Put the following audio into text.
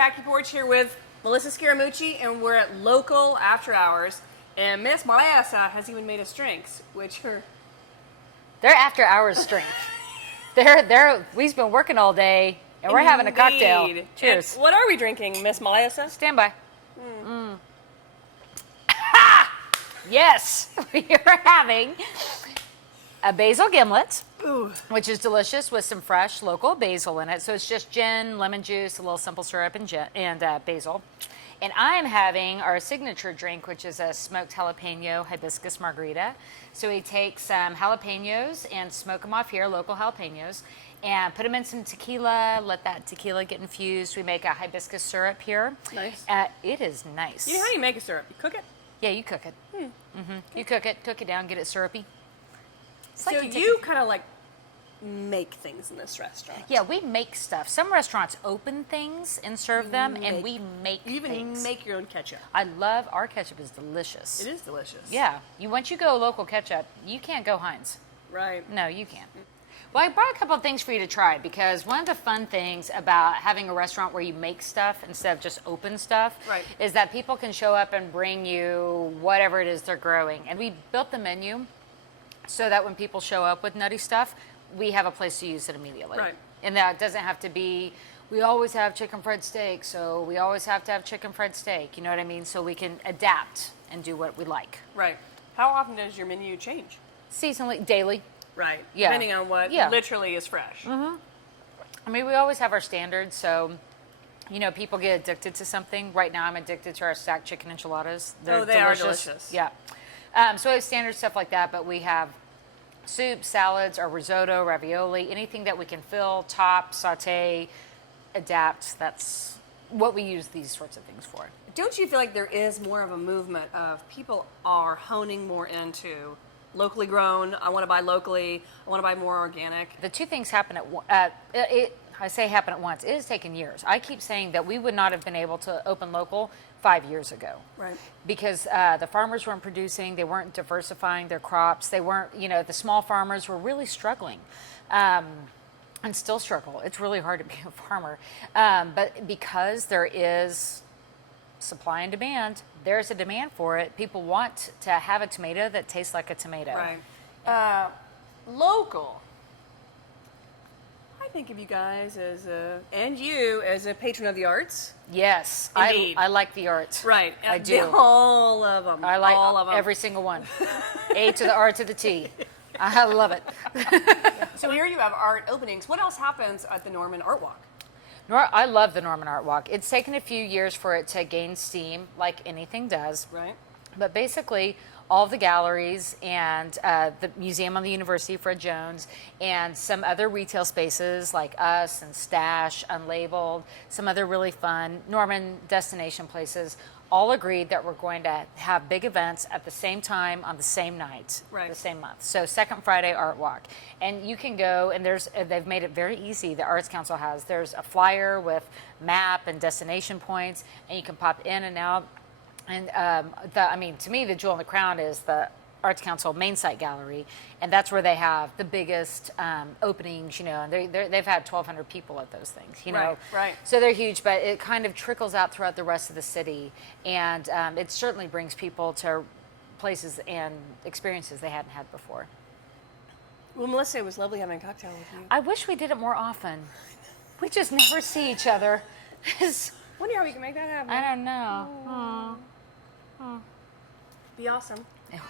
Cacky Porch here with Melissa Scaramucci, and we're at Local After Hours. And Miss Melissa has even made us drinks, which are... They're after hours drinks. We've been working all day, and we're having a cocktail. Cheers. And what are we drinking, Miss Melissa? Stand by. Yes, we are having a basil gimlet, which is delicious with some fresh local basil in it. So it's just gin, lemon juice, a little simple syrup, and basil. And I'm having our signature drink, which is a smoked jalapeno hibiscus margarita. So we take some jalapenos and smoke them off here, local jalapenos, and put them in some tequila, let that tequila get infused. We make a hibiscus syrup here. Nice. It is nice. You know how you make a syrup? You cook it? Yeah, you cook it. You cook it down, get it syrupy. So you kind of like make things in this restaurant. Yeah, we make stuff. Some restaurants open things and serve them, and we make You even things. make your own ketchup. I love our ketchup. Is delicious. It is delicious. Yeah. Once you go local ketchup, you can't go Heinz. Right. No, you can't. Well, I brought a couple of things for you to try, because one of the fun things about having a restaurant where you make stuff instead of just open stuff is that people can show up and bring you whatever it is they're growing. And we built the menu so that when people show up with nutty stuff, we have a place to use it immediately. Right. And that doesn't have to be, we always have chicken fried steak, so we always have to have chicken fried steak. You know what I mean? So we can adapt and do what we like. Right. How often does your menu change? Seasonally, daily. Right. Yeah. Depending on what literally is fresh. I mean, we always have our standards, so, you know, people get addicted to something. Right now, I'm addicted to our stacked chicken enchiladas. They are delicious. Yeah. So we have standard stuff like that, but we have soup, salads, or risotto, ravioli, anything that we can fill, top, saute, adapt. That's what we use these sorts of things for. Don't you feel like there is more of a movement of people are honing more into locally grown, I want to buy locally, I want to buy more organic? The two things happen at once. I say happen at once. It has taken years. I keep saying that we would not have been able to open local 5 years ago. Right. Because the farmers weren't producing, they weren't diversifying their crops, they weren't, you know, the small farmers were really struggling. And still struggle. It's really hard to be a farmer. But because there is supply and demand, there's a demand for it. People want to have a tomato that tastes like a tomato. Right. Local. I think of you guys as and you as a patron of the arts. Yes, Indeed. I like the arts. Right. I do. All of them. I like all of them. every single one. A to the R to the T. I love it. So here you have art openings. What else happens at the Norman Art Walk? I love the Norman Art Walk. It's taken a few years for it to gain steam, like anything does. Right. But basically, all of the galleries and the Museum on the University, Fred Jones, and some other retail spaces like us and Stash, Unlabeled, some other really fun Norman destination places, all agreed that we're going to have big events at the same time on the same night, the same month. So second Friday Art Walk. And you can go, and they've made it very easy, the Arts Council has. There's a flyer with map and destination points, and you can pop in and out. And I mean, to me, the jewel in the crown is the Arts Council main site gallery, and that's where they have the biggest openings, you know, and they've had 1,200 people at those things, you know. Right. So they're huge, but it kind of trickles out throughout the rest of the city, and it certainly brings people to places and experiences they hadn't had before. Well, Melissa, it was lovely having a cocktail with you. I wish we did it more often. We just never see each other. Wonder how we can make that happen. I don't know. Be awesome. Yeah.